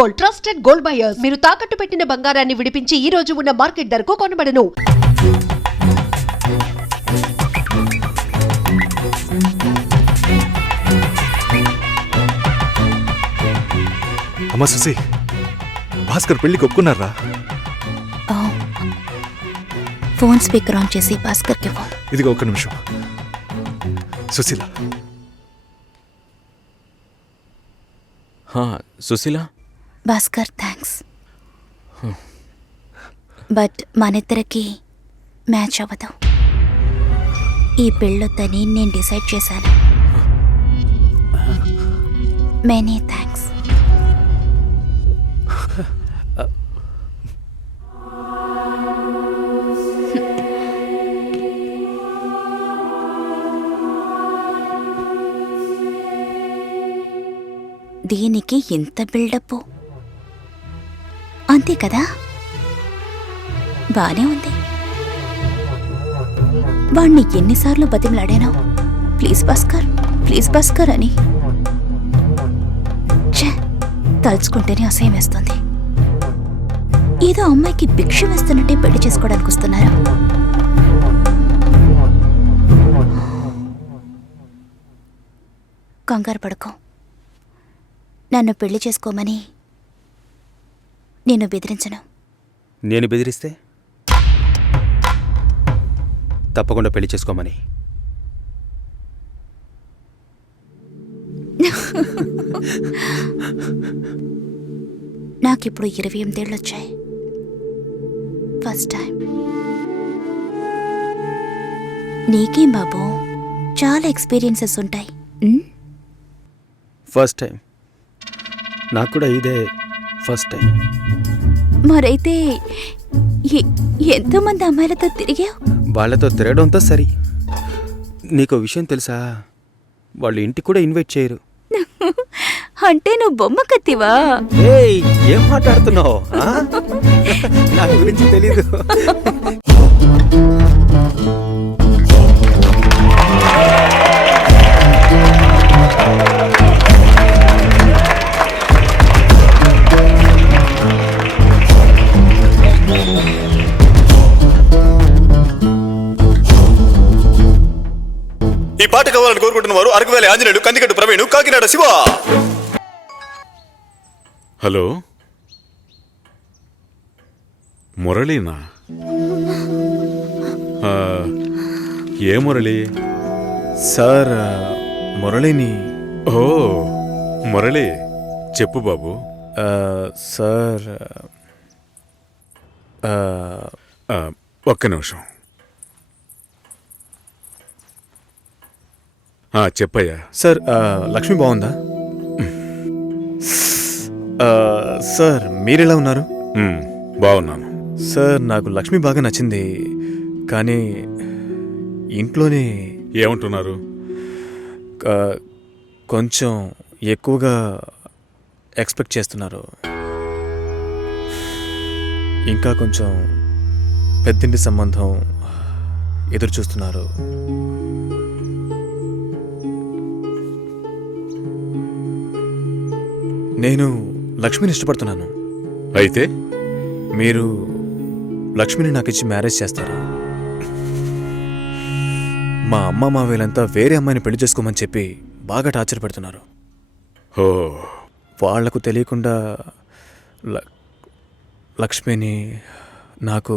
Gold, trusted gold buyers. మీరు తాకట్టు పెట్టిన బంగారాన్ని విడిపించి ఈ రోజు ఉన్న మార్కెట్ ధరకు కొనబడను. అమ్మా సుసి, భాస్కర్ పెళ్లికి ఒప్పుకున్నారా? ఫోన్ స్పీకర్ ఆన్ చేసి భాస్కర్కి ఫోన్. ఇదిగో ఒక్క నిమిషం. సుశీల. సుశీల. భాస్కర్ థ్యాంక్స్, బట్ మనిద్దరికి మ్యాచ్ అవ్వదు. ఈ పెళ్ళొద్దని నేను డిసైడ్ చేశాను. Many thanks. దీనికి ఎంత బిల్డప్, అంతే కదా? బానే ఉంది. వాణ్ణి ఎన్నిసార్లు బతిమలాడాను, ప్లీజ్ భాస్కర్, ప్లీజ్ భాస్కర్ అని. తలుచుకుంటేనే అసహ్యం వేస్తుంది. ఏదో అమ్మాయికి భిక్ష వేస్తున్నట్టే పెళ్లి చేసుకోవడానికి వస్తున్నారా? కంగారు పడుకో. నన్ను పెళ్లి చేసుకోమని నేను బెదిరించను. నేను బెదిరిస్తే తప్పకుండా పెళ్లి చేసుకోమని. నాకిప్పుడు 28 ఏళ్ళు వచ్చాయి. First time. నీకేం బాబు, చాలా ఎక్స్పీరియన్సెస్ ఉంటాయి. First time. నాకు కూడా ఇదే ఫస్ట్ టైం. మరైతే ఎంతోమంది అమ్మాయిలతో తిరిగావు? వాళ్ళతో తిరగడంతో సరి. నీకో విషయం తెలుసా, వాళ్ళు ఇంటికి కూడా ఇన్వైట్ చేయరు. అంటే నువ్వు బొమ్మ కత్తివా? ఏం మాట్లాడుతున్నావు? నా గురించి తెలీదు. ఈ పాట కావాలని కోరుకుంటున్న వారు అరకువేలి ఆంజనేయులు, కందికట్టు ప్రవీణ్, కాకినాడ శివ. హలో, మురళీనా? ఏ మురళి? సార్, మురళిని. ఓ మురళి, చెప్పు బాబు. సార్, ఒక్క నిమిషం. చెప్పయ్యా. సార్, లక్ష్మి బాగుందా? సార్, మీరెలా ఉన్నారు? బాగున్నాను సార్. నాకు లక్ష్మి బాగా నచ్చింది, కానీ ఇంట్లోనే ఏమంటున్నారు? కొంచెం ఎక్కువగా ఎక్స్పెక్ట్ చేస్తున్నారు. ఇంకా కొంచెం పెద్దింటి సంబంధం ఎదురు చూస్తున్నారు. నేను లక్ష్మిని ఇష్టపడుతున్నాను. అయితే మీరు లక్ష్మిని నాకు ఇచ్చి మ్యారేజ్ చేస్తారా? మా అమ్మ మావేలంతా వేరే అమ్మాయిని పెళ్లి చేసుకోమని చెప్పి బాగా టార్చర్ పెడుతున్నారు. ఓ, వాళ్లకు తెలియకుండా లక్ష్మిని నాకు.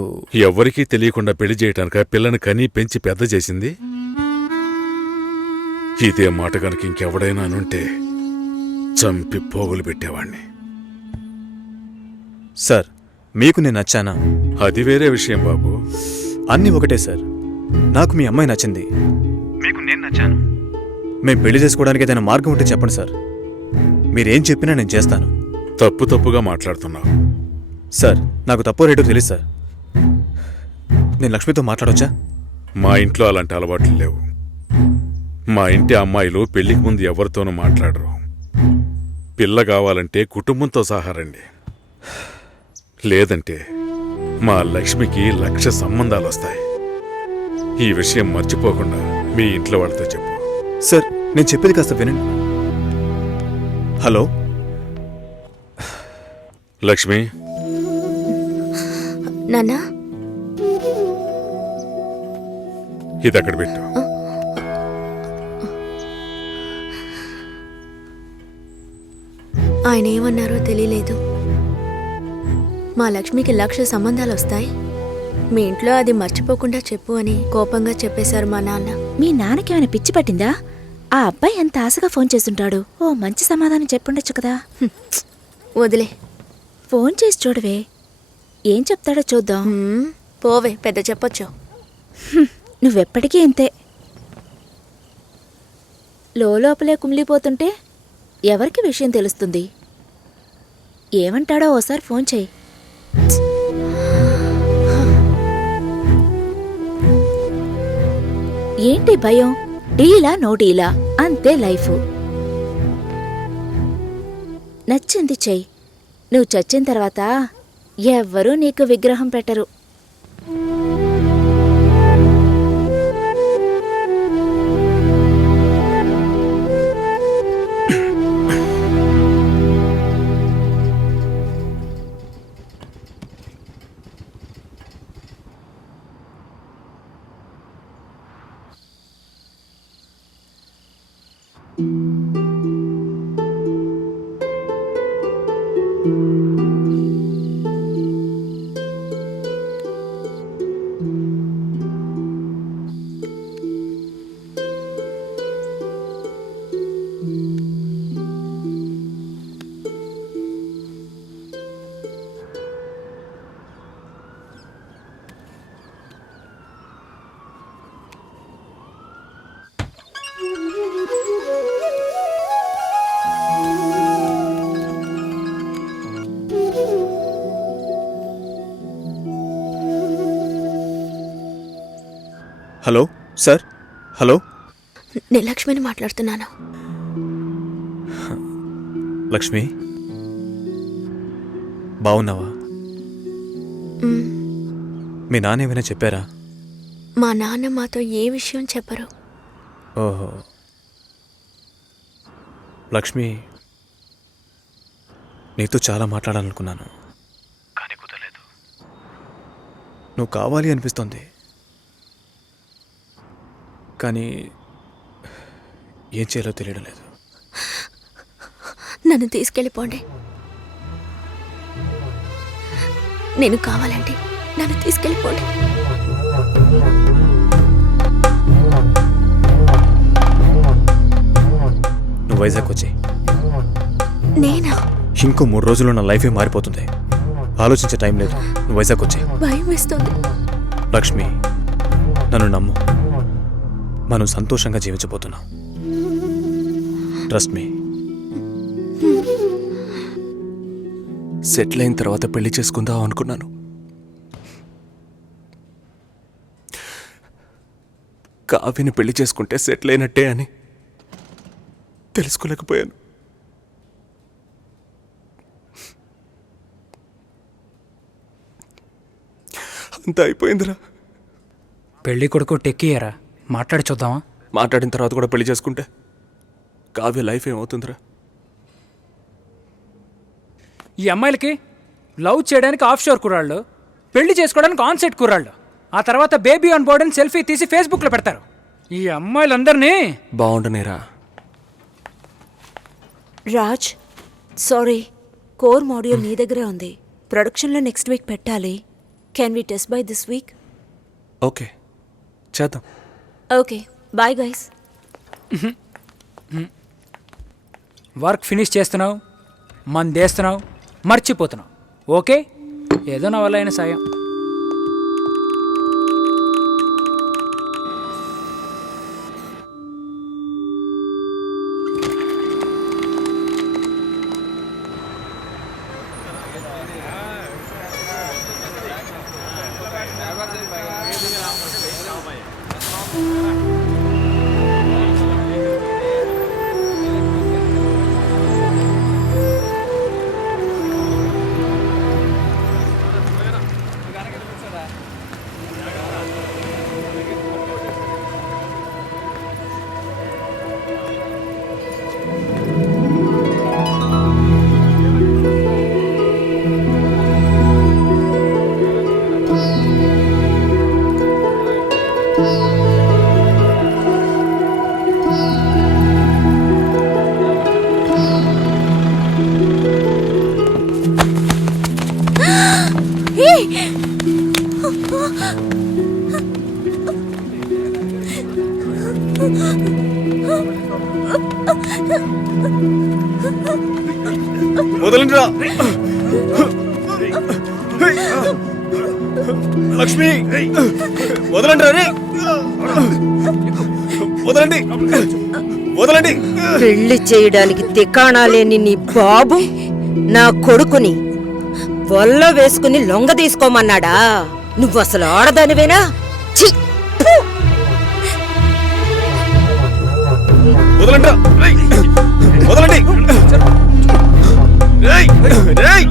ఎవరికీ తెలియకుండా పెళ్లి చేయటానిక పిల్లని కనీ పెంచి పెద్ద చేసింది? ఇదే మాట కనుక ఇంకెవడైనా అనుంటే చంపి పోగులు పెట్టేవాణ్ణి. సార్, మీకు నేను నచ్చానా? అది వేరే విషయం బాబు. అన్నీ ఒకటే సార్. నాకు మీ అమ్మాయి నచ్చింది, మీకు నేను నచ్చాను. మేము పెళ్లి చేసుకోవడానికి ఏదైనా మార్గం ఉంటే చెప్పండి సార్. మీరేం చెప్పినా నేను చేస్తాను. తప్పుగా మాట్లాడుతున్నావు. సార్, నాకు తప్పో రేటో తెలుసు సార్. నేను లక్ష్మితో మాట్లాడొచ్చా? మా ఇంట్లో అలాంటి అలవాట్లు లేవు. మా ఇంటి అమ్మాయిలు పెళ్లికి ముందు ఎవరితోనూ మాట్లాడరు. పిల్ల కావాలంటే కుటుంబంతో సహా రండి, లేదంటే మా లక్ష్మికి 1,00,000 సంబంధాలు వస్తాయి. ఈ విషయం మర్చిపోకుండా మీ ఇంట్లో వాళ్ళతో చెప్పు. సార్, నేను చెప్పేది కాస్త వినండి. హలో, లక్ష్మి, నాన్నా ఇది అక్కడ పెట్టు. ఆయన ఏమన్నారో తెలియలేదు. మా లక్ష్మికి 1,00,000 సంబంధాలు వస్తాయి, మీ ఇంట్లో అది మర్చిపోకుండా చెప్పు అని కోపంగా చెప్పేశారు మా నాన్న. మీ నాన్నకేమైనా పిచ్చి పట్టిందా? ఆ అబ్బాయి ఎంత ఆశగా ఫోన్ చేస్తుంటాడు. ఓ మంచి సమాధానం చెప్పుండొచ్చు కదా. వదిలే. ఫోన్ చేసి చూడవే, ఏం చెప్తాడో చూద్దాం. పోవే, పెద్ద చెప్పొచ్చు. నువ్వెప్పటికీ ఇంతే. లోపలే కుమిలిపోతుంటే ఎవరికి విషయం తెలుస్తుంది? ఏమంటాడో ఓసారి ఫోన్ చేయి. ఏంటి భయం? డీలా నో డీలా అంతే లైఫ్. నచ్చింది చెయ్యి. నువ్వు చచ్చిన తర్వాత ఎవ్వరూ నీకు విగ్రహం పెట్టరు. Hello sir. హలో, నేను లక్ష్మిని మాట్లాడుతున్నాను. లక్ష్మి, బావున్నావా? మీ నాన్న ఏమైనా చెప్పారా? మా నాన్న మాతో ఏ విషయం చెప్పరు. ఓహో, లక్ష్మి, నీతో చాలా మాట్లాడాలనుకున్నాను, కానీ కుదరలేదు. నువ్వు కావాలి అనిపిస్తోంది, కానీ ఏం చేయాలో తెలియడం లేదు. నన్ను తీసుకెళ్ళిపోండి. నేను కావాలంటే నన్ను తీసుకెళ్ళిపోండి. నువ్వు వైజాగ్ వచ్చేయి. నేనా? ఇంకో 3 రోజుల్లో నా లైఫే మారిపోతుంది. ఆలోచించే టైం లేదు. నువ్వు వైజాగ్ వచ్చేయి. భయం వేస్తుంది. లక్ష్మి, నన్ను నమ్ము. మనం సంతోషంగా జీవించబోతున్నాం. Trust me. సెటిల్ అయిన తర్వాత పెళ్లి చేసుకుందాం అనుకున్నాను, కావ్యని పెళ్లి చేసుకుంటే సెటిల్ అయినట్టే అని తెలుసుకోలేకపోయాను. అంత అయిపోయిందిరా. పెళ్లి కొడుకు టెక్కియరా, మాట్లాడి చూద్దామా? మాట్లాడిన తర్వాత కూడా పెళ్లి చేసుకుంటే కావ్య లైఫ్ ఏమవుతుందిరా? ఈ అమ్మాయిలకి లవ్ చేయడానికి ఆఫ్షోర్ కుర్రాళ్ళు, పెళ్లి చేసుకోవడానికి ఆన్సైట్ కుర్రాళ్ళు, ఆ తర్వాత బేబీ ఆన్ బోర్డ్ అని సెల్ఫీ తీసి ఫేస్బుక్లో పెడతారు. ఈ అమ్మాయిలందరినీ బాగుండనేరా. రాజ్, సారీ, కోర్ మాడ్యూల్ నీ దగ్గరే ఉంది. ప్రొడక్షన్లో నెక్స్ట్ వీక్ పెట్టాలి. Can we test by this week? Okay, చేద్దాం. Okay, bye guys. Work finish చేస్తున్నావు, మందేస్తున్నావు, మర్చిపోతున్నావు. ఓకే, ఏదో నా వల్ల అయిన సాయం. లక్ష్మి వదలండి రే వదలండి వదలండి. పెళ్లి చేయడానికి తికాణా లేని నీ బాబు నా కొడుకుని వల్ల వేసుకుని లొంగ తీసుకోమన్నాడా? నువ్వు అసలు ఆడదానివేనా? ఛీ! ఫు! వదలండి వదలండి. రేయ్ రేయ్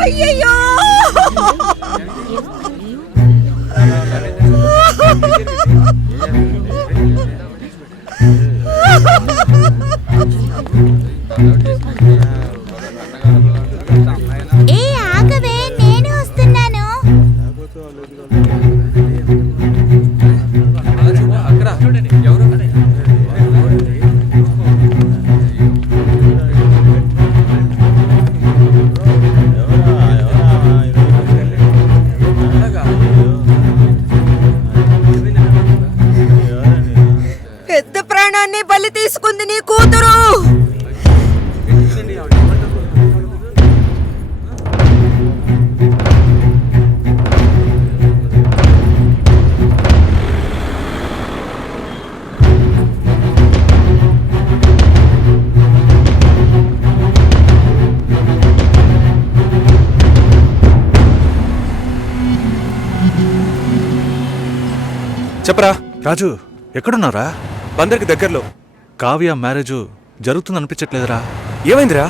అయ్యయ్యో! ఏ ఆగవే, నేను వస్తున్నాను. పెద్ద ప్రాణాన్ని బలి తీసుకుంది నీ కూతురు. చెప్పరా. రాజు ఎక్కడున్నారా? బందర్కి దగ్గరలో. కావ్య మ్యారేజ్ జరుగుతుంది అనిపించట్లేదురా? ఏమైందిరా?